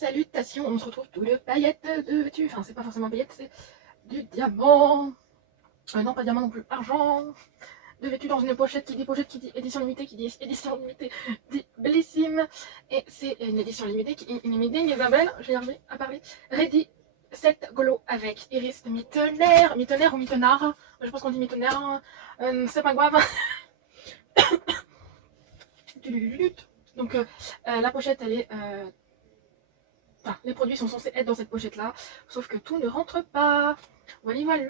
salutations, on se retrouve tout le paillette de vêtu, enfin c'est pas forcément paillette, c'est du diamant, non pas diamant non plus, argent, de vêtu dans une pochette qui dit édition limitée, qui dit édition limitée, dit bellissime, et c'est une édition limitée, Isabelle, je vais y arriver à parler, Ready, 7 Golo avec Iris Mittenaire, Mittenaire ou Mittenard, je pense qu'on dit Mittenaire, c'est pas grave. Donc la pochette elle est... Enfin, les produits sont censés être dans cette pochette là, sauf que tout ne rentre pas. Voilà, voilà.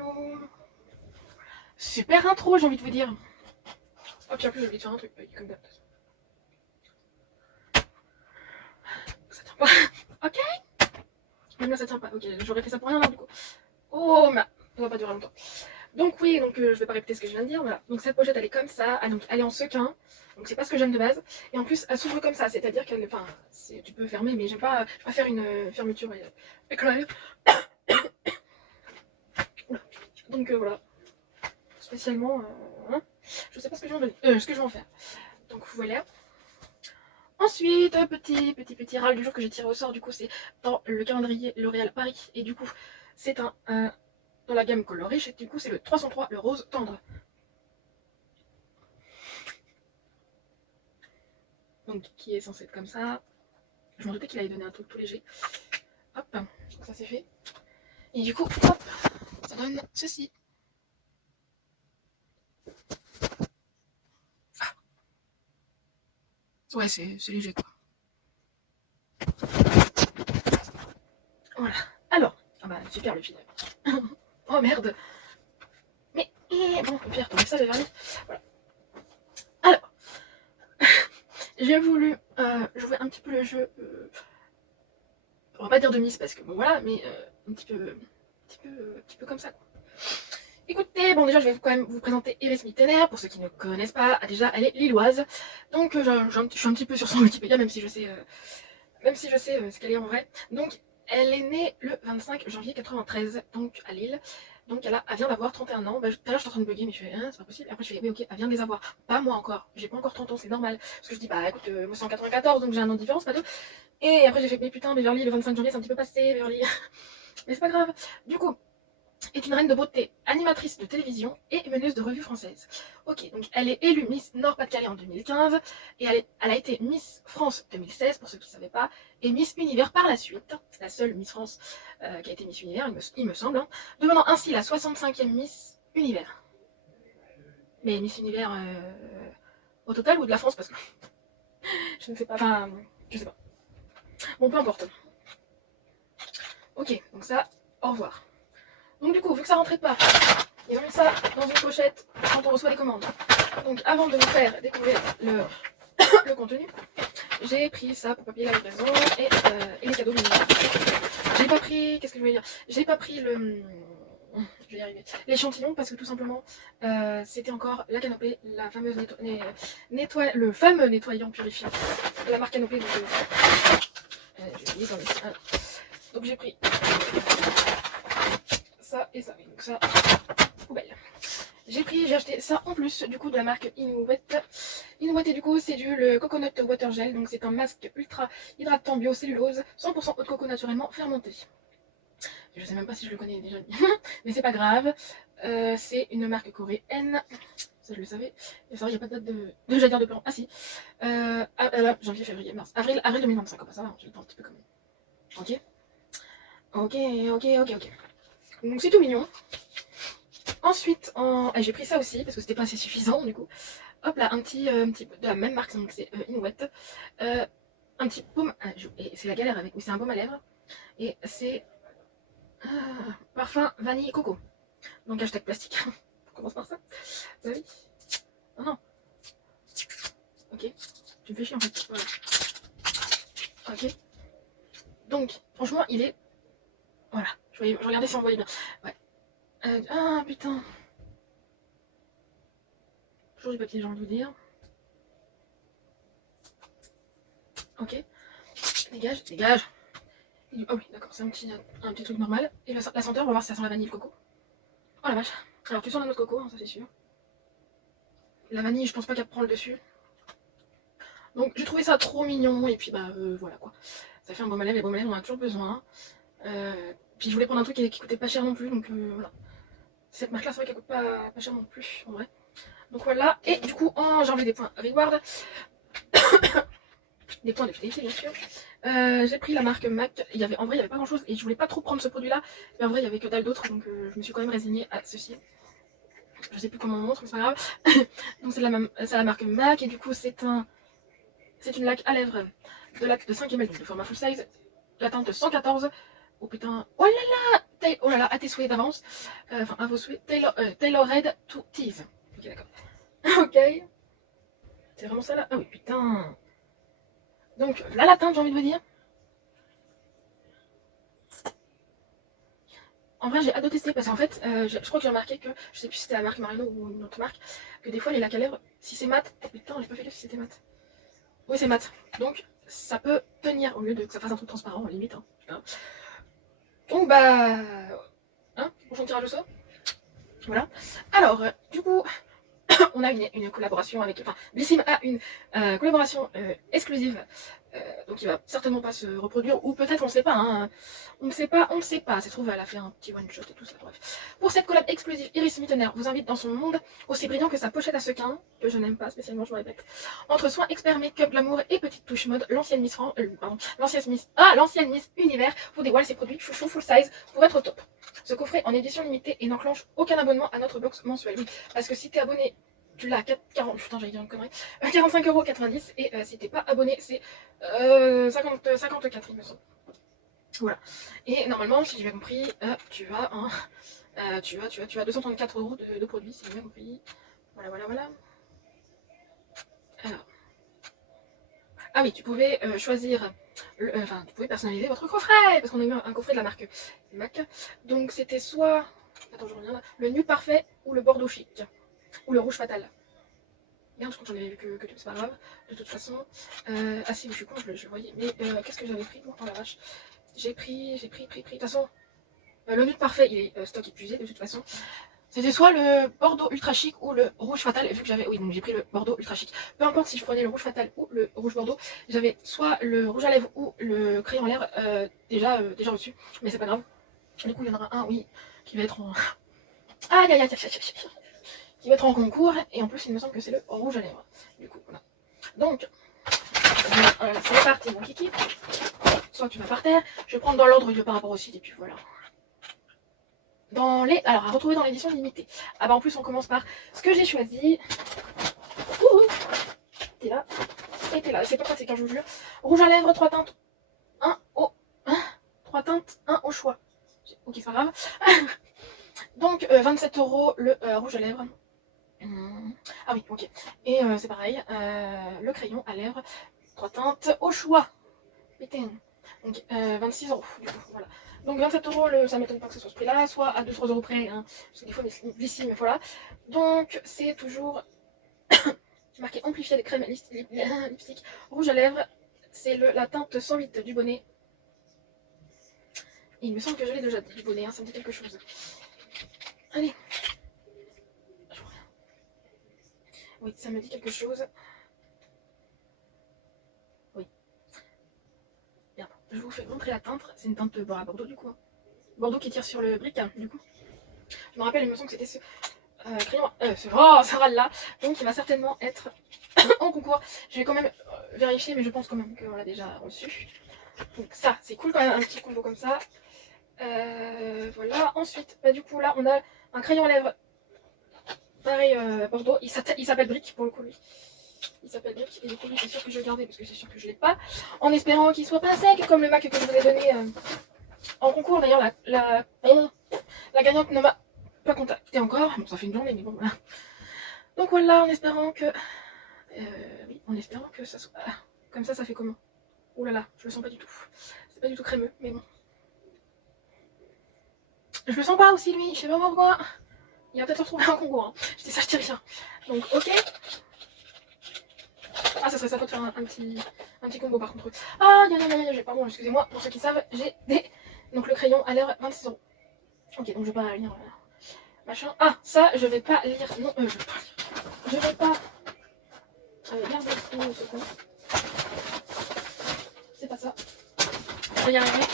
Super intro, j'ai envie de vous dire. Oh, puis en plus j'ai oublié de faire un truc, comme ça. Ça tient pas. Ok. Même là ça tient pas. Ok, j'aurais fait ça pour rien là du coup. Oh, mais ça va pas durer longtemps. Donc oui, donc je vais pas répéter ce que je viens de dire, voilà. Donc cette pochette elle est comme ça, donc elle est en sequin, donc c'est pas ce que j'aime de base. Et en plus elle s'ouvre comme ça, c'est-à-dire qu'elle, enfin, tu peux fermer, mais j'aime pas, je préfère une fermeture éclair. Donc voilà, spécialement, hein, je sais pas ce que je vais en faire. Donc voilà. Ensuite, petit râle du jour que j'ai tiré au sort, du coup c'est dans le calendrier L'Oréal Paris, et du coup c'est un dans la gamme colorée, et du coup c'est le 303, le rose tendre. Donc qui est censé être comme ça. Je m'en doutais qu'il allait donner un truc tout léger. Hop, donc ça c'est fait. Et du coup, hop, ça donne ceci. Ah. Ouais, c'est léger quoi. Voilà. Alors, ah bah super le fil. Oh merde. Mais bon, au pire, t'enlèves ça le vernis. Voilà. Alors, j'ai voulu jouer un petit peu le jeu. On va pas dire de Miss parce que bon voilà, mais un petit peu comme ça quoi. Écoutez, bon déjà je vais quand même vous présenter Iris Mittenaire, pour ceux qui ne connaissent pas, déjà elle est lilloise, donc je suis un petit peu sur son Wikipédia, même si je sais ce qu'elle est en vrai. Donc elle est née le 25 janvier 93, donc à Lille, donc elle vient d'avoir 31 ans, bah, tout à l'heure je suis en train de bugger, mais je fais, c'est pas possible, après je fais, oui ok, elle vient de les avoir, pas moi encore, j'ai pas encore 30 ans, c'est normal, parce que je dis, bah écoute, moi c'est en 94, donc j'ai un an de différence, pas deux, et après j'ai fait, mais putain, Beverly, le 25 janvier c'est un petit peu passé, Beverly, mais c'est pas grave, du coup, est une reine de beauté, animatrice de télévision et meneuse de revue française. Ok, donc elle est élue Miss Nord-Pas-de-Calais en 2015 et elle a été Miss France 2016 pour ceux qui ne savaient pas et Miss Univers par la suite, la seule Miss France qui a été Miss Univers, il me semble, hein, devenant ainsi la 65e Miss Univers. Mais Miss Univers au total ou de la France parce que je ne sais pas, enfin je sais pas. Bon, peu importe. Ok, donc ça, au revoir. Donc du coup, vu que ça rentrait pas, ils ont mis ça dans une pochette quand on reçoit les commandes. Donc avant de vous faire découvrir le contenu, j'ai pris ça pour papier la livraison et les cadeaux. J'ai pas pris, qu'est-ce que je voulais dire, j'ai pas pris je vais y arriver, l'échantillon parce que tout simplement c'était encore la canopée, la fameuse le fameux nettoyant purifiant de la marque Canopée. Donc j'ai pris ça et ça, donc ça, poubelle. J'ai acheté ça en plus du coup de la marque Inouet. Inouet et du coup c'est le Coconut Water Gel, donc c'est un masque ultra hydratant biocellulose, 100% eau de coco naturellement fermentée. Je sais même pas si je le connais déjà, mais c'est pas grave. C'est une marque coréenne, ça je le savais. Et ça, il n'y a pas de date de j'allais de plan. Ah si. Janvier, février, mars, avril 2025. Oh, bah ça va, j'ai le temps un petit peu quand même. Ok. Ok. Donc c'est tout mignon. Ensuite, j'ai pris ça aussi parce que c'était pas assez suffisant du coup. Hop là, un petit de la même marque, donc c'est Inouet. Un petit baume, et c'est la galère avec, oui c'est un baume à lèvres. Et c'est parfum vanille coco. Donc hashtag plastique. On commence par ça. Bah oui. Oh non. Ok. Tu me fais chier en fait. Voilà. Ok. Donc, franchement, il est... Voilà. Je regardais si on voyait bien. Ouais. Ah putain. Toujours du papier, j'ai envie de vous dire. Ok. Dégage. Oh oui, d'accord, c'est un petit truc normal. Et la senteur, on va voir si ça sent la vanille et le coco. Oh la vache. Alors tu sens la noix de coco, hein, ça c'est sûr. La vanille, je pense pas qu'elle prend le dessus. Donc j'ai trouvé ça trop mignon, et puis bah voilà quoi. Ça fait un baume à lèvres, les baumes à lèvres on en a toujours besoin. Puis je voulais prendre un truc qui coûtait pas cher non plus, donc voilà. Cette marque là c'est vrai qu'elle coûte pas cher non plus en vrai. Donc voilà, et du coup j'ai enlevé des points Reward. Des points de fidélité bien sûr. J'ai pris la marque MAC. En vrai il n'y avait pas grand chose et je voulais pas trop prendre ce produit là. Mais en vrai il y avait que dalle d'autres, donc je me suis quand même résignée à ceci. Je sais plus comment on montre mais c'est pas grave. Donc c'est la marque MAC et du coup c'est une laque à lèvres de 5 ml, donc de format full size. La teinte de 114. Oh putain, oh là là, à tes souhaits d'avance. Enfin à vos souhaits. Taylor Red to Tease. Ok d'accord. Ok. C'est vraiment ça là? Ah oui putain. Donc là la teinte j'ai envie de vous dire. En vrai j'ai hâte de tester parce qu'en fait je crois que j'ai remarqué que, je sais plus si c'était la marque Marino ou une autre marque, que des fois les lacs à lèvres, si c'est mat, oh putain j'ai pas fait gaffe si c'était mat. Oui c'est mat, donc ça peut tenir au lieu de que ça fasse un truc transparent limite. Hein. Donc bah, hein, prochain tirage au sort. Voilà. Alors du coup on a une collaboration avec, enfin Blissim a une collaboration exclusive, donc il va certainement pas se reproduire, ou peut-être on ne sait pas, hein, on ne sait pas, ça se trouve elle a fait un petit one shot et tout ça, bref. Pour cette collab exclusive, Iris Mittener vous invite dans son monde aussi brillant que sa pochette à sequins, que je n'aime pas spécialement, je me répète. Entre soins expert make-up, glamour et petite touche mode, l'ancienne Miss Univers vous dévoile ses produits chouchou full size pour être au top. Ce coffret en édition limitée et n'enclenche aucun abonnement à notre box mensuelle. Oui, parce que si t'es abonné, tu l'as à 45,90€ et si t'es pas abonné, c'est 54 il me semble. Voilà. Et normalement, si j'ai bien compris, tu as 234€ de produits, si j'ai bien compris. Voilà. Alors. Ah oui, tu pouvais choisir, tu pouvais personnaliser votre coffret, parce qu'on a eu un coffret de la marque MAC. Donc c'était soit, attends je reviens là, le nude parfait ou le bordeaux chic, ou le rouge fatal. Merde, je crois que j'en avais vu que c'est pas grave, de toute façon. Ah si, je suis con, je le voyais, mais qu'est-ce que j'avais pris moi? Oh la vache. J'ai pris, de toute façon, le nude parfait, il est stock épuisé de toute façon. C'était soit le bordeaux ultra chic ou le rouge fatal, vu que j'avais, oui donc j'ai pris le bordeaux ultra chic. Peu importe si je prenais le rouge fatal ou le rouge bordeaux, j'avais soit le rouge à lèvres ou le crayon à lèvres déjà reçu, mais c'est pas grave. Du coup il y en aura un, oui, qui va être en... qui va être en concours, et en plus il me semble que c'est le rouge à lèvres. Du coup voilà. Donc, c'est parti mon kiki. Soit tu vas par terre, je vais prendre dans l'ordre par rapport au site, et puis voilà. Alors à retrouver dans l'édition limitée. Ah bah en plus on commence par ce que j'ai choisi. T'es là. Et t'es là. C'est pas pratique quand je vous jure. Rouge à lèvres, 3 teintes. 3 teintes, 1 au choix. Ok, c'est pas grave. Donc 27€ le rouge à lèvres. Ah oui, ok. Et c'est pareil. Le crayon à lèvres, 3 teintes au choix. Putain. Donc 26€. Du coup, voilà. Donc 27€, ça m'étonne pas que ce soit ce prix-là, soit à 2-3€ près, hein, parce que des fois d'ici, mais voilà. Donc c'est toujours marqué amplifié de crème lipstick rouge à lèvres. C'est la teinte 108 du bonnet. Et il me semble que je l'ai déjà dit du bonnet, hein, ça me dit quelque chose. Allez. Je reviens. Oui, ça me dit quelque chose. Oui. Bien. Je vous fais montrer la teinte. C'est une teinte à Bordeaux du coup. Hein. Bordeaux qui tire sur le brick, hein, du coup. Je me rappelle, il me semble que c'était ce crayon, ce râle là. Donc il va certainement être en concours. Je vais quand même vérifier, mais je pense quand même qu'on l'a déjà reçu. Donc ça, c'est cool quand même, un petit combo comme ça. Voilà. Ensuite, bah, du coup là, on a un crayon à lèvres. Pareil, Bordeaux. Il s'appelle Brick pour le coup lui. Il s'appelle Brick et du coup lui c'est sûr que je vais le garder parce que c'est sûr que je l'ai pas. En espérant qu'il soit pas sec comme le MAC que je vous ai donné en concours. D'ailleurs la gagnante ne m'a pas contacté encore. Bon ça fait une journée mais bon voilà. Donc voilà, en espérant que... oui, en espérant que ça soit... Ah, comme ça fait comment? Oh là là, je le sens pas du tout. C'est pas du tout crémeux, mais bon. Je le sens pas aussi lui, je sais pas pourquoi. Il va peut-être se retrouver en concours. Hein. Je dis ça, je dis rien. Donc ok. Ah ça serait sympa de faire un petit combo par contre. Ah pardon, excusez-moi, pour ceux qui savent, j'ai des... Donc le crayon à l'air 26€. Ok, donc je vais pas lire... machin. Ah, ça, je vais pas lire. Non, je vais pas... merde, c'est con. C'est pas ça. Je vais y arriver.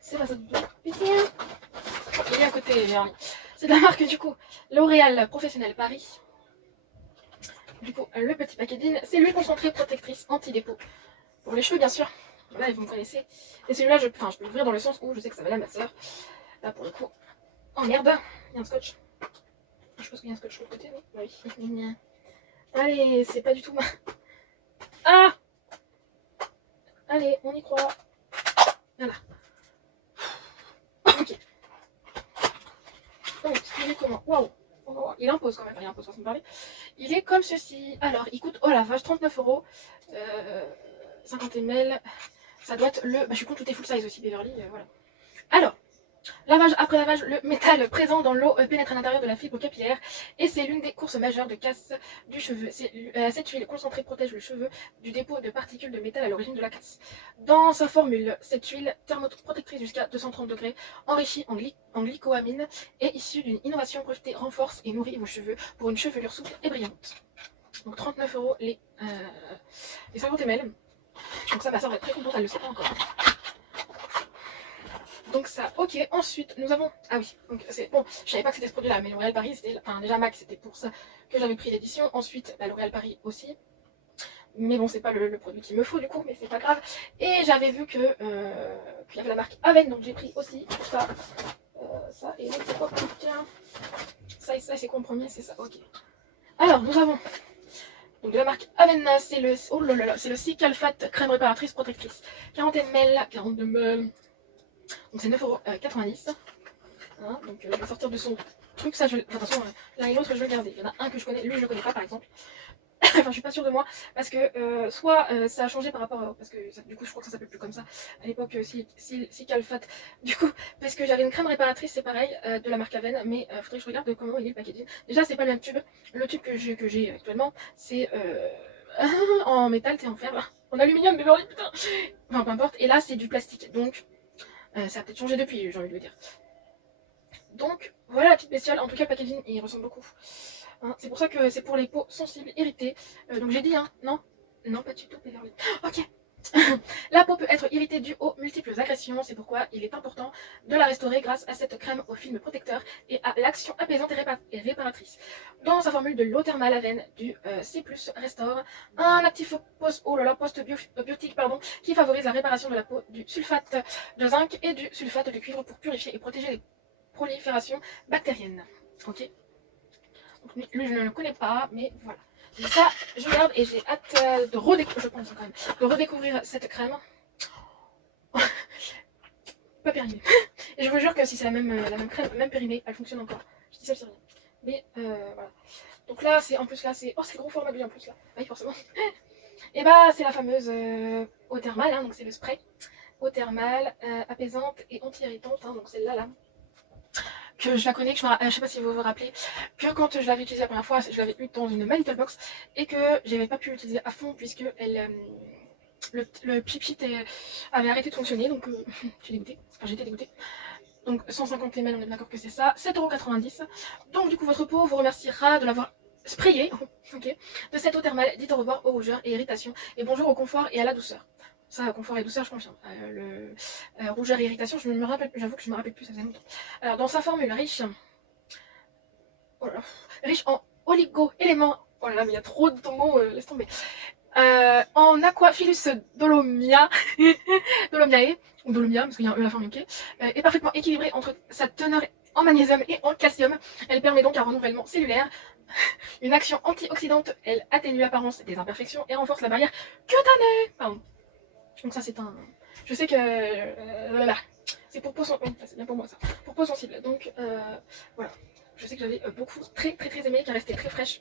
C'est pas ça du tout. Putain. Il est à côté. C'est de la marque du coup L'Oréal Professionnel Paris. Du coup, le petit packaging, c'est l'huile concentrée protectrice anti-dépôt. Pour les cheveux, bien sûr. Là, vous me connaissez. Et celui-là, je peux l'ouvrir dans le sens où je sais que ça va la ma soeur. Là, pour le coup. Oh merde, il y a un scotch. Je pense qu'il y a un scotch de l'autre côté, non? Oui. Allez, c'est pas du tout ma. Ah! Allez, on y croit. Voilà. Ok. Donc, il est comment? Waouh! Il impose quand même, il impose façon de parler. Il est comme ceci. Alors, il coûte, oh la vache, 39€. 50 ml. Ça doit être le. Bah, je suis con, tout est full size aussi, Beverly. Voilà. Alors, lavage après lavage, le métal présent dans l'eau pénètre à l'intérieur de la fibre capillaire et c'est l'une des courses majeures de casse du cheveu. Cette huile concentrée protège le cheveu du dépôt de particules de métal à l'origine de la casse. Dans sa formule, cette huile thermoprotectrice jusqu'à 230 degrés, enrichie en glycoamine, est issue d'une innovation brevetée, renforce et nourrit vos cheveux pour une chevelure souple et brillante. Donc 39€ les 50 ml. Donc ça, ma soeur va être très contente, elle ne le sait pas encore. Donc ça, ok. Ensuite, nous avons... Ah oui, donc c'est... Bon, je savais pas que c'était ce produit-là, mais L'Oréal Paris, c'était... Enfin, déjà MAC, c'était pour ça que j'avais pris l'édition. Ensuite, bah, L'Oréal Paris aussi. Mais bon, c'est pas le produit qu'il me faut du coup, mais c'est pas grave. Et j'avais vu que qu'il y avait la marque Aven, donc j'ai pris aussi ça. Ça, et c'est quoi? Tiens. Ça et ça, c'est quoi le premier? C'est ça, ok. Alors, nous avons... Donc de la marque Avenna, c'est le... Oh là là, c'est le Cicalfate crème réparatrice protectrice. 40 ml, 42 ml... Donc c'est 9,90€. Hein, donc je vais sortir de son truc. Ça, attention, l'un et l'autre, je vais le garder. Il y en a un que je connais, lui, je le connais pas, par exemple. Enfin, je suis pas sûre de moi. Parce que soit ça a changé par rapport à. Parce que du coup, je crois que ça s'appelle plus comme ça. À l'époque, si Calfate. Du coup, parce que j'avais une crème réparatrice, c'est pareil, de la marque Aven. Mais faudrait que je regarde comment il est le packaging. Déjà, c'est pas le même tube. Le tube que j'ai actuellement, c'est en métal, t'es en fer. En aluminium, Beverly, putain. Enfin, peu importe. Et là, c'est du plastique. Donc. Ça a peut-être changé depuis, j'ai envie de le dire. Donc, voilà la petite bestiole. En tout cas, le packaging, il ressemble beaucoup. Hein, c'est pour ça que c'est pour les peaux sensibles, irritées. Donc j'ai dit, hein, non, pas du tout, Beverly. Ok. La peau peut être irritée due aux multiples agressions. C'est pourquoi il est important de la restaurer grâce à cette crème au film protecteur et à l'action apaisante et réparatrice. Dans sa formule de l'eau thermale Aven du C+, Restore, un actif post-biotique qui favorise la réparation de la peau du sulfate de zinc et du sulfate de cuivre pour purifier et protéger les proliférations bactériennes. Ok. Donc, lui, je ne le connais pas, mais voilà. Donc ça, je regarde et j'ai hâte de redécouvrir cette crème. Pas périmée. Et je vous jure que si c'est la même crème, même périmée, elle fonctionne encore. Je dis ça, c'est rien. Mais voilà. Donc là, c'est en plus là, c'est... Oh, c'est le gros format de lui en plus là. Oui, forcément. Et bah, c'est la fameuse eau thermale, hein, donc c'est le spray. Eau thermale, apaisante et anti-irritante, hein, donc celle-là, là. Que je la connais, que je sais pas si vous vous rappelez, que quand je l'avais utilisée la première fois, je l'avais eu dans une My Little Box et que j'avais pas pu l'utiliser à fond puisque le pipit avait arrêté de fonctionner, donc j'ai dégoûté, enfin j'étais dégoûtée. Donc 150 ml, on est d'accord que c'est ça, 7,90€. Donc du coup votre peau vous remerciera de l'avoir sprayé, okay, de cette eau thermale. Dites au revoir aux rougeurs et irritations et bonjour au confort et à la douceur. Ça, confort et douceur, je confirme. Rougeur et irritation, j'avoue que je me rappelle plus, ça faisait longtemps. Alors, dans sa formule riche en oligo-éléments, oh là là, mais il y a trop de mots, laisse tomber. En Aquaphilus Dolomiae, ou Dolomia, parce qu'il y a un E à la fin, ok, est parfaitement équilibrée entre sa teneur en magnésium et en calcium. Elle permet donc un renouvellement cellulaire, une action antioxydante, elle atténue l'apparence des imperfections et renforce la barrière cutanée. Pardon. Donc ça c'est un... Je sais que... c'est pour peau sensible. C'est bien pour moi ça. Pour peau sensible. Donc voilà. Je sais que j'avais beaucoup très aimé, qui est restée très fraîche.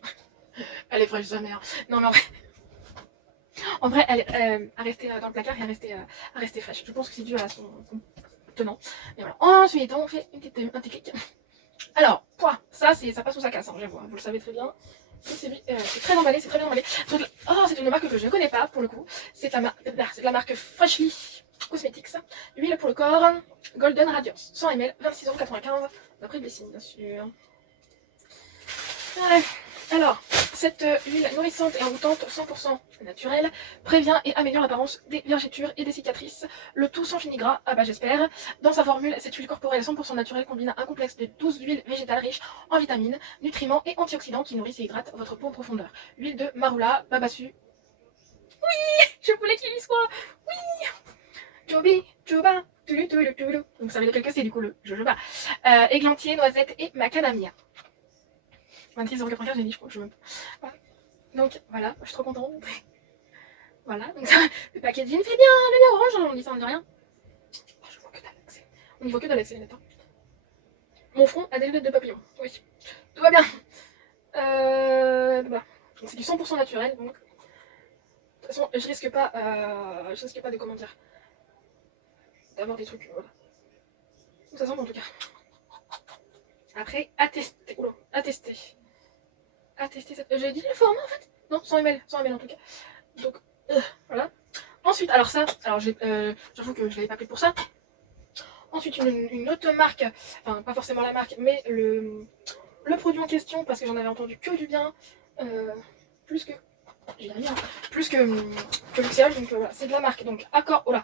Elle est fraîche sa mère. Non mais en vrai elle est restée dans le placard et à rester fraîche. Je pense que c'est dû à son tenant. Et voilà. Ensuite on fait un petit clic. Alors, ça passe ou ça casse, hein, j'avoue, vous le savez très bien. C'est très emballé, c'est très bien emballé. Oh, c'est une marque que je ne connais pas pour le coup. C'est la marque Freshly Cosmetics. Huile pour le corps, Golden Radiance, 100 ml, 26,95€, d'après Blessing, bien sûr. Ouais. Alors, cette huile nourrissante et envoûtante 100% naturelle prévient et améliore l'apparence des vergetures et des cicatrices, le tout sans fini gras, ah bah j'espère. Dans sa formule, cette huile corporelle 100% naturelle combine un complexe de 12 huiles végétales riches en vitamines, nutriments et antioxydants qui nourrissent et hydratent votre peau en profondeur. Huile de marula, babassu. Oui, je voulais qu'il y soit. Oui, Joby, Joba, Toulou, Toulou, Toulou. Donc vous savez lequel que c'est du coup le jojoba. Églantier, noisette et macadamia. 26,95€, j'ai dit, je crois que je me... Voilà. Donc voilà, je suis trop contente. Voilà, donc ça, le packaging fait bien orange, on dit ça, on dit rien. Oh, je vois que dalle, l'accès. On y voit que dalle, l'accès, honnêtement. Mon front a des lunettes de papillon, oui. Tout va bien. Voilà. Donc c'est du 100% naturel, donc... De toute façon, je risque pas de, comment dire, d'avoir des trucs, voilà. Ça sent bon, en tout cas. Après, à tester. Oula, à tester. À tester cette... J'ai dit le format, en fait. Non, 100 ml en tout cas. Donc, voilà. Ensuite, alors ça, alors j'avoue que je l'avais pas pris pour ça. Ensuite, une autre marque, enfin pas forcément la marque, mais le produit en question, parce que j'en avais entendu que du bien, plus que, j'ai rien, hein, plus que Luxéol, donc voilà, c'est de la marque, donc Accor, oh là,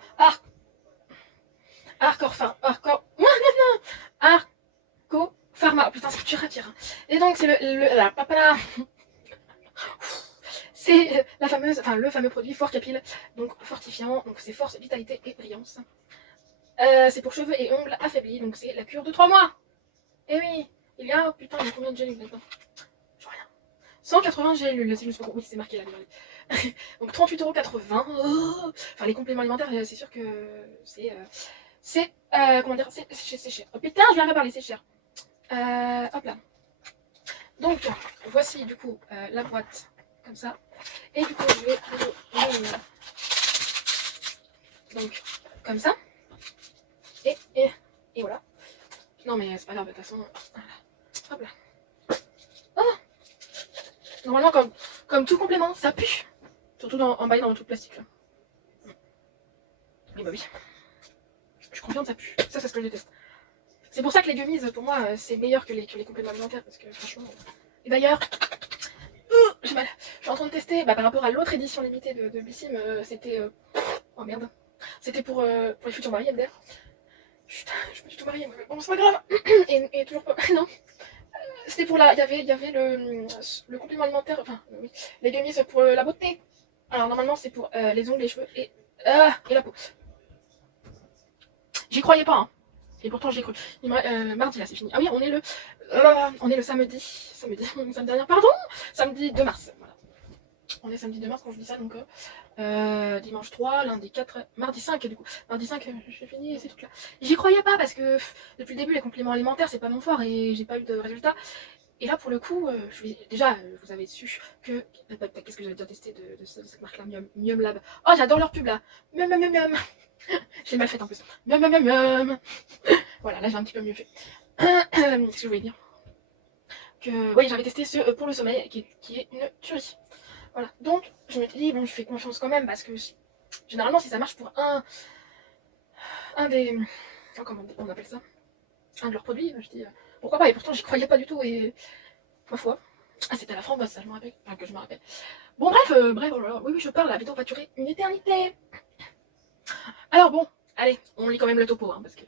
Arcor Pharma, oh, putain, c'est dur à dire. Hein. Et donc, c'est c'est le fameux produit Fort Capil, donc fortifiant, donc c'est force, vitalité et brillance. C'est pour cheveux et ongles affaiblis, donc c'est la cure de 3 mois. Et oui, il y a, putain, il y a combien de gélules là-dedans? Je vois rien. 180 gélules, c'est juste pour... Oui, c'est marqué là, donc 38,80€. Oh, enfin, les compléments alimentaires, c'est sûr que c'est comment dire, c'est cher. Oh putain, je viens de parler, c'est cher. Hop là. Donc, voici du coup la boîte, comme ça. Et du coup, je vais vous... Donc, comme ça. Et voilà. Non mais c'est pas grave, de toute façon. Voilà. Hop là. Oh, normalement, comme tout complément, ça pue. Surtout emballé dans un truc plastique là. Et bah oui. Je suis confiante, ça pue. Ça, c'est ce que je déteste. C'est pour ça que les gummies, pour moi, c'est meilleur que les compléments alimentaires. Parce que franchement. Et d'ailleurs, j'ai mal. Je suis en train de tester par rapport à l'autre édition limitée de Bissim. C'était. Oh merde. C'était pour les futurs mariés, MDR. Putain, je suis pas du tout mariée. Bon, c'est pas grave. Et toujours pas. Non. C'était pour la. Il y avait le complément alimentaire. Enfin, oui. Les gummies pour la beauté. Alors, normalement, c'est pour les ongles, les cheveux et la peau. J'y croyais pas, hein. Et pourtant j'ai cru. Mardi là c'est fini. Ah oui, on est le samedi. Samedi dernier, pardon. Samedi 2 mars. Voilà. On est samedi 2 mars quand je dis ça, donc dimanche 3, lundi 4, mardi 5 du coup. Mardi 5, j'ai fini ces trucs là. J'y croyais pas parce que depuis le début les compléments alimentaires c'est pas mon fort et j'ai pas eu de résultats. Et là pour le coup, déjà vous avez su que. Qu'est-ce que j'avais déjà testé de cette marque là, Mium Lab. Oh j'adore leur pub là. Mium. Je l'ai mal faite en plus. Miam. Voilà, là j'ai un petit peu mieux fait. Qu'est-ce que je voulais dire? Que oui, j'avais testé ce pour le sommeil qui est une tuerie. Voilà, donc je me dis, bon, je fais confiance quand même parce que généralement, si ça marche pour un des. Oh, comment on appelle ça? Un de leurs produits, je dis pourquoi pas, et pourtant j'y croyais pas du tout, et ma foi. Ah, c'était la framboise, ça je me rappelle. Enfin, que je me rappelle. Bon, bref, oh là là, oui, je parle, la vidéo va durer une éternité. Alors bon, allez, on lit quand même le topo, hein, parce que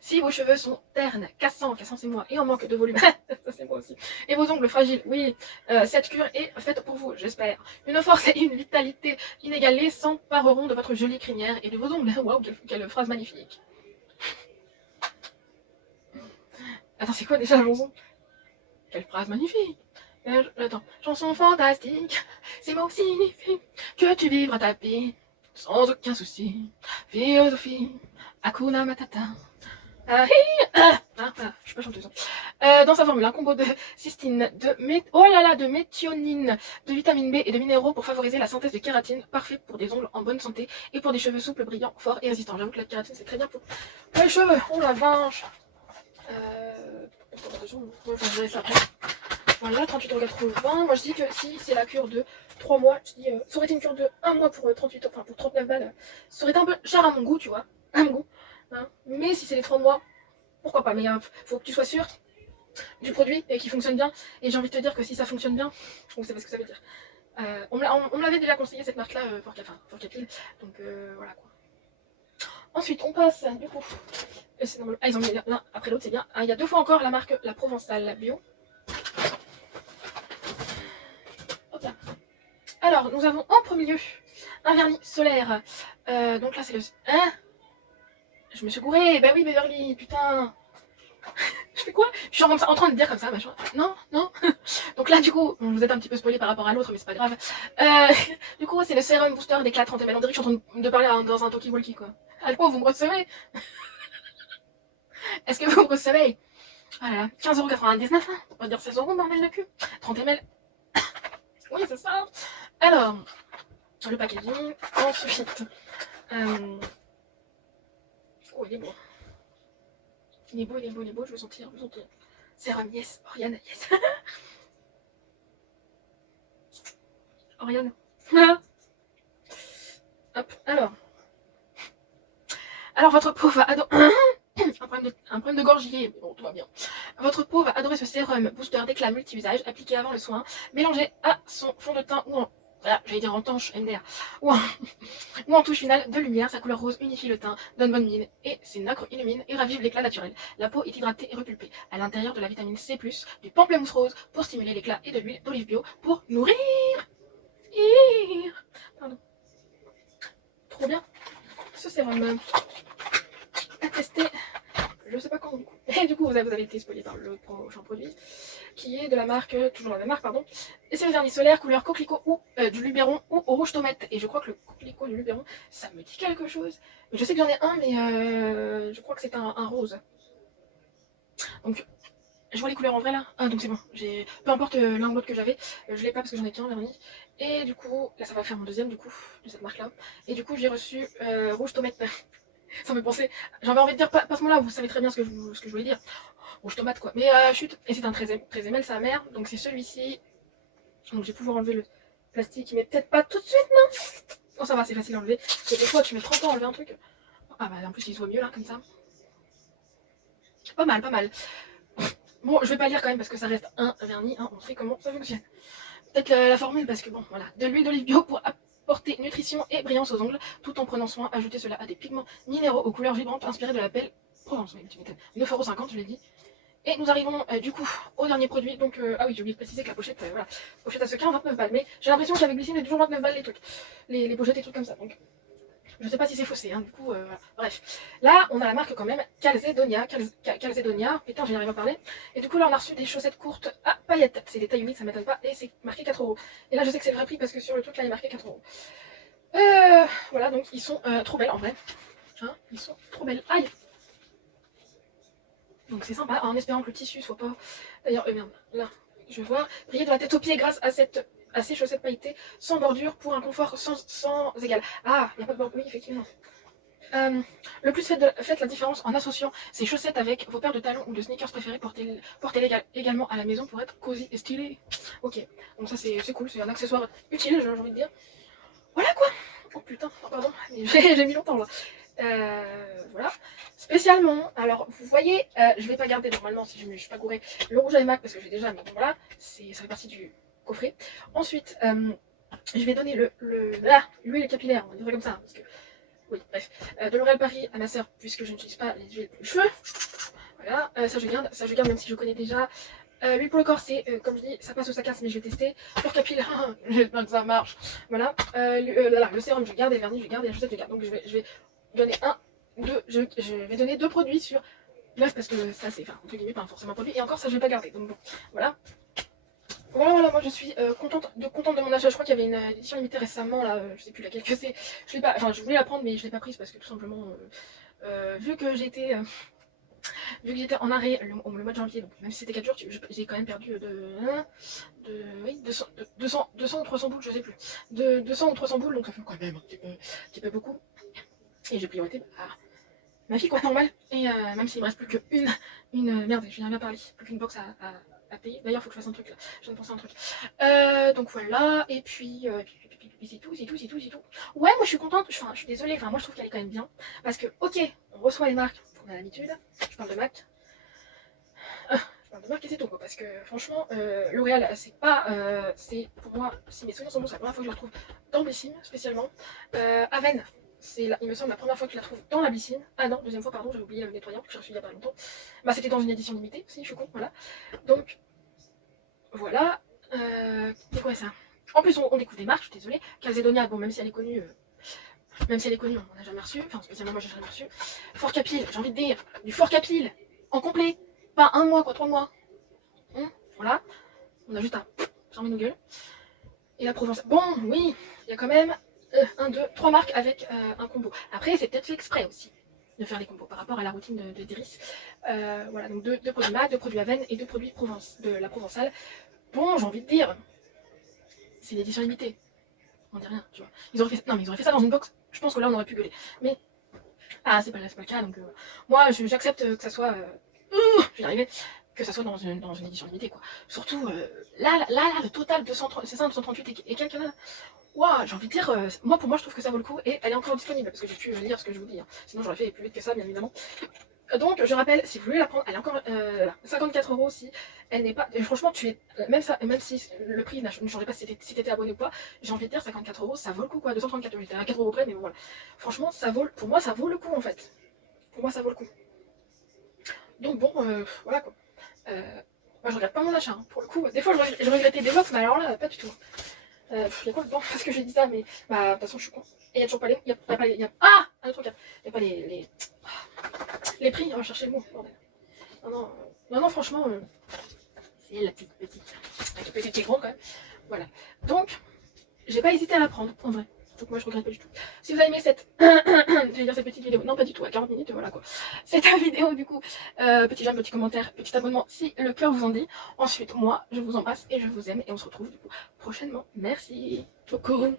si vos cheveux sont ternes, cassants c'est moi, et en manque de volume, ça c'est moi aussi, et vos ongles fragiles, oui, cette cure est faite pour vous, j'espère. Une force et une vitalité inégalées s'empareront de votre jolie crinière et de vos ongles. Waouh, quelle phrase magnifique. Attends, c'est quoi déjà la chanson? Quelle phrase magnifique. Attends, chanson fantastique, ces mots signifient que tu vivras ta vie sans aucun souci. Philosophie, Hakuna Matata. Je suis pas chanteuse. Dans sa formule, un combo de cystine, de méthionine, de vitamine B et de minéraux pour favoriser la synthèse de kératine, parfait pour des ongles en bonne santé et pour des cheveux souples, brillants, forts et résistants. J'avoue que la kératine c'est très bien pour les cheveux. Oh la vache. Je dirais ça après. Voilà, 38,80€. Moi je dis que si c'est la cure de 3 mois, je dis ça aurait été une cure de 1 mois pour 38, enfin pour 39 balles. Ça aurait été un peu cher à mon goût, tu vois. À mon goût. Hein. Mais si c'est les 3 mois, pourquoi pas. Mais faut que tu sois sûr du produit et qui fonctionne bien. Et j'ai envie de te dire que si ça fonctionne bien, vous savez ce que ça veut dire. On me l'avait déjà conseillé cette marque là, Fort Capil. Donc voilà quoi. Ensuite on passe du coup. Ils ont mis l'un après l'autre, c'est bien. Il y a 2 fois encore la marque La Provençale Bio. Hop là. Alors nous avons en premier lieu un vernis solaire. Donc là c'est le... Hein, je me suis gourée. Bah oui Beverly, putain. Je fais quoi? Je suis en train de dire comme ça, machin. Non, non. Donc là, du coup, vous êtes un petit peu spoilé par rapport à l'autre, mais c'est pas grave. Du coup, c'est le sérum booster d'éclat 30 ml. On dirait que je suis en train de parler dans un talkie-walkie, quoi. Allô, vous me recevez? Est-ce que vous me recevez? Voilà, 15,99€. Hein, on va dire 16€, bordel de cul. 30 ml. Oui, c'est ça. Alors, le packaging. Ensuite. Oh, il est beau. Il est beau, il est beau, il est beau. Je veux sentir, je veux sentir. Sérum, yes. Oriane, yes. Oriane. Hop, alors votre peau va adorer... un problème de gorgier, bon tout va bien. Votre peau va adorer ce sérum booster d'éclat multi-usage appliqué avant le soin, mélangé à son fond de teint ou en... j'allais dire en tanche MDR, ou en touche finale de lumière. Sa couleur rose unifie le teint, donne bonne mine et ses nacres illuminent et ravivent l'éclat naturel. La peau est hydratée et repulpée. À l'intérieur de la vitamine C+, du pamplemousse rose pour stimuler l'éclat et de l'huile d'olive bio pour nourrir. Pardon. Trop bien. Ce sérum à tester, je sais pas quand du coup. Et du coup vous avez été spoilé par le prochain produit qui est de la marque, toujours la même marque pardon. Et c'est le vernis solaire couleur coquelicot ou du luberon ou au rouge tomate. Et je crois que le coquelicot du luberon ça me dit quelque chose. Je sais que j'en ai un mais je crois que c'est un rose. Donc je vois les couleurs en vrai là. Ah donc c'est bon. Peu importe l'un ou l'autre que j'avais, je l'ai pas parce que j'en ai qu'un vernis. Et du coup, là ça va faire mon deuxième du coup de cette marque là. Et du coup j'ai reçu rouge tomate. Ça me pensait, j'avais envie de dire pas ce mot là, vous savez très bien ce que je voulais dire. Rouge tomate quoi. Mais chut, et c'est un 13 ml, sa mère, donc c'est celui-ci. Donc je vais pouvoir enlever le plastique, mais peut-être pas tout de suite, non. Oh ça va, c'est facile à enlever. Parce que des fois tu mets 30 ans à enlever un truc. Ah bah en plus il se voit mieux là, comme ça. Pas mal, pas mal. Bon, je vais pas lire quand même parce que ça reste un vernis, hein, on sait comment ça fonctionne. Peut-être la formule parce que bon, voilà. De l'huile d'olive bio pour apporter nutrition et brillance aux ongles, tout en prenant soin, ajouter cela à des pigments minéraux aux couleurs vibrantes inspirés de la belle Provence. Oui, tu m'étonnes. 9,50€, je l'ai dit. Et nous arrivons du coup au dernier produit. Donc, ah oui, j'ai oublié de préciser que la pochette, voilà, pochette à ce 15, 29 balles. Mais j'ai l'impression qu'avec Glycine, c'est toujours 29 balles les trucs. Les pochettes et trucs comme ça. Donc, je sais pas si c'est faussé, hein, du coup, voilà. Bref. Là, on a la marque quand même, Calzedonia. Putain, j'y arrive à parler. Et du coup, là, on a reçu des chaussettes courtes à paillettes. C'est des tailles uniques, ça m'étonne pas. Et c'est marqué 4€. Et là, je sais que c'est le vrai prix parce que sur le truc, là, il est marqué 4€. Voilà, donc ils sont trop belles en vrai. Hein, ils sont trop belles. Aïe! Donc c'est sympa, en espérant que le tissu soit pas... D'ailleurs, merde, là, je vais voir. Briller de la tête aux pieds grâce à ces chaussettes pailletées, sans bordure, pour un confort sans égal. Ah, il n'y a pas de bordure, oui, effectivement. Le plus faites la différence en associant ces chaussettes avec vos paires de talons ou de sneakers préférés. Portez-les également à la maison pour être cosy et stylé. Ok, donc ça c'est cool, c'est un accessoire utile, j'ai envie de dire. Voilà quoi. Oh putain, oh, pardon, j'ai mis longtemps là. Voilà. Spécialement, alors vous voyez, je vais pas garder normalement si je ne suis pas gourée le rouge à MAC parce que j'ai déjà, mais bon, voilà, ça fait partie du coffret. Ensuite, je vais donner l'huile capillaire, on va dire comme ça, hein, parce que, oui, bref, de L'Oréal Paris à ma soeur, puisque je n'utilise pas les huiles pour les cheveux. Voilà, ça je garde même si je connais déjà. L'huile pour le corps, c'est comme je dis, ça passe ou ça casse, mais je vais tester. Pour capillaire, j'espère que ça marche. Voilà, le sérum, je garde, et le vernis, je garde, et la chaussette, je garde. Donc je vais donner je vais donner 2 produits sur 9 parce que ça c'est, enfin, entre guillemets, pas forcément un produit. Et encore, ça je vais pas garder. Donc bon, voilà. Voilà, moi je suis contente de mon achat. Je crois qu'il y avait une édition limitée récemment, là, je sais plus laquelle que c'est. Je l'ai pas, enfin, je voulais la prendre, mais je l'ai pas prise parce que tout simplement, vu que j'étais en arrêt le mois de janvier, donc même si c'était 4 jours, j'ai quand même perdu oui, 200 ou 300 boules, je sais plus. 200 ou 300 boules, donc ça fait quand même un petit peu beaucoup. Et j'ai priorité à ma fille, quoi, normal. Et même s'il me reste plus qu'une, merde, je viens bien parler, plus qu'une box à payer. D'ailleurs, il faut que je fasse un truc là, je viens de penser à un truc. Donc voilà, et puis c'est tout. Ouais, moi je suis contente, je suis désolée, moi je trouve qu'elle est quand même bien. Parce que, ok, on reçoit les marques, on a l'habitude, je parle de MAC. de marque et c'est tout quoi, parce que franchement, L'Oréal, c'est pas, c'est pour moi, si mes souvenirs sont bons, c'est la première fois que je la trouve dans Bessines, spécialement. Aven, il me semble, la première fois que je la trouve dans la Bessines. Ah non, deuxième fois, pardon, j'avais oublié le nettoyant, que j'ai reçu il y a pas longtemps. Bah, c'était dans une édition limitée, si, je suis con, voilà. Donc, voilà. C'est quoi ça? En plus, on découvre des marques, je suis désolée. Calzedonia, bon, même si elle est connue, on n'a jamais reçu. Enfin, spécialement, moi, j'ai jamais reçu. Fort Capil, j'ai envie de dire, du Fort Capil, en complet. Pas un mois, quoi, 3 mois. Voilà. On a juste à fermer nos gueules. Et la Provence. Bon, oui, il y a quand même 1, 2, 3 marques avec un combo. Après, c'est peut-être fait exprès aussi de faire les combos par rapport à la routine d'Iris. Voilà, donc 2 produits mat, 2 produits Aven et 2 produits Provence, de la Provençale. Bon, j'ai envie de dire, c'est l'édition limitée. On dit rien, tu vois. Ils auraient fait ça dans une box. Je pense que là, on aurait pu gueuler. Mais, c'est pas le cas. Donc, moi, j'accepte que ça soit. Je vais y arriver. Que ça soit dans une édition limitée, quoi. Surtout, là, le total, c'est ça, 238 et quelques là. Waouh, j'ai envie de dire, moi, pour moi, je trouve que ça vaut le coup. Et elle est encore disponible, parce que j'ai pu lire ce que je vous dis. Hein. Sinon, j'aurais fait plus vite que ça, bien évidemment. Donc, je rappelle, si vous voulez la prendre, elle est encore 54 € si elle n'est pas. Et franchement, même si le prix ne changeait pas si t'étais abonné ou pas, j'ai envie de dire 54 €, ça vaut le coup quoi. 234 €, j'étais à 4 € près, mais bon, voilà. Franchement, pour moi, ça vaut le coup en fait. Pour moi, ça vaut le coup. Donc, bon, voilà quoi. Moi, je regrette pas mon achat, hein. Pour le coup. Des fois, je regrettais des box, mais alors là, pas du tout. Il y a quoi dedans? Parce que j'ai dit ça, mais bah, de toute façon, je suis con. Et il y a toujours pas les. Ah! Un autre truc. Il y a pas les prix, on va chercher le mot, bordel. Non, franchement, c'est elle la petite qui est grande quand même. Voilà. Donc, j'ai pas hésité à la prendre, en vrai. Donc moi je regrette pas du tout. Si vous avez aimé cette, cette petite vidéo, non pas du tout, à 40 minutes, voilà quoi. Cette vidéo du coup, petit j'aime, petit commentaire, petit abonnement si le cœur vous en dit. Ensuite, moi je vous embrasse et je vous aime et on se retrouve du coup prochainement. Merci beaucoup.